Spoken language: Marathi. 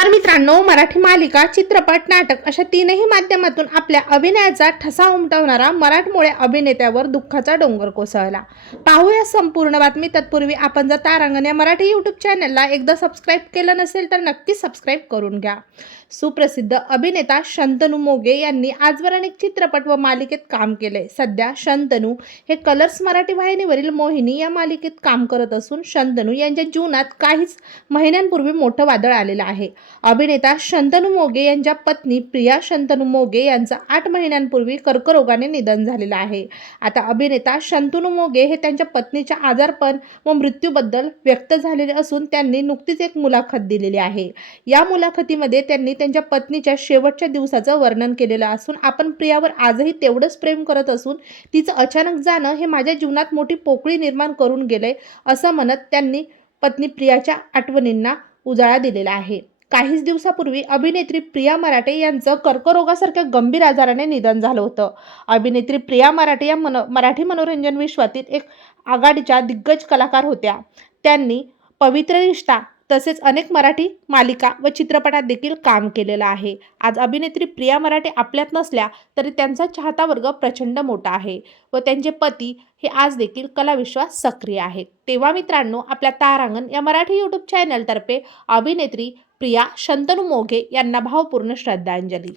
नमस्कार मित्रांनो, मराठी मालिका, चित्रपट, नाटक अशा तीनही माध्यमातून आपल्या अभिनयाचा ठसा उमटवणारा मराठमोळ्या अभिनेत्यावर दुःखाचा डोंगर कोसळला. पाहूया संपूर्ण बातमी. तत्पूर्वी आपण जर तारांगण या मराठी यूट्यूब चॅनलला एकदा सबस्क्राईब केलं नसेल तर नक्की सबस्क्राईब करून घ्या. सुप्रसिद्ध अभिनेता शंतनू मोगे यांनी आजवर अनेक चित्रपट व मालिकेत काम केले. सध्या शंतनू हे कलर्स मराठी वाहिनीवरील मोहिनी या मालिकेत काम करत असून शंतनू यांच्या जीवनात काहीच महिन्यांपूर्वी मोठं वादळ आलेलं आहे. अभिनेता शंतनू मोगे यांच्या पत्नी प्रिया शंतनू मोगे यांचं 8 महिन्यांपूर्वी कर्करोगाने निधन झालेलं आहे. आता अभिनेता शंतनू मोगे हे त्यांच्या पत्नीच्या आजारपण व मृत्यूबद्दल व्यक्त झालेले असून त्यांनी नुकतीच एक मुलाखत दिलेली आहे. या मुलाखतीमध्ये त्यांनी त्यांच्या पत्नीच्या शेवटच्या दिवसाचं वर्णन केलेलं असून आपण प्रियावर आजही तेवढंच प्रेम करत असून तिचं अचानक जाणं हे माझ्या जीवनात मोठी पोकळी निर्माण करून गेलंय असं म्हणत त्यांनी पत्नी प्रियाच्या आठवणींना उजाळा दिलेला आहे. काहीच दिवसापूर्वी अभिनेत्री प्रिया मराठे यांचं कर्करोगासारख्या गंभीर आजाराने निधन झालं होतं. अभिनेत्री प्रिया मराठे या मराठी मनोरंजन विश्वातील एक आघाडीच्या दिग्गज कलाकार होत्या. त्यांनी पवित्र रिश्ता तसेच अनेक मराठी मालिका व चित्रपटात देखील काम केलेलं आहे. आज अभिनेत्री प्रिया मराठे आपल्यात नसल्या तरी त्यांचा चाहता वर्ग प्रचंड मोठा आहे व त्यांचे पती हे आज देखील कलाविश्वात सक्रिय आहेत. तेव्हा मित्रांनो, आपल्या तारांगण या मराठी यूट्यूब चॅनलतर्फे अभिनेत्री प्रिया शंतनू मोगे यांना भावपूर्ण श्रद्धांजली.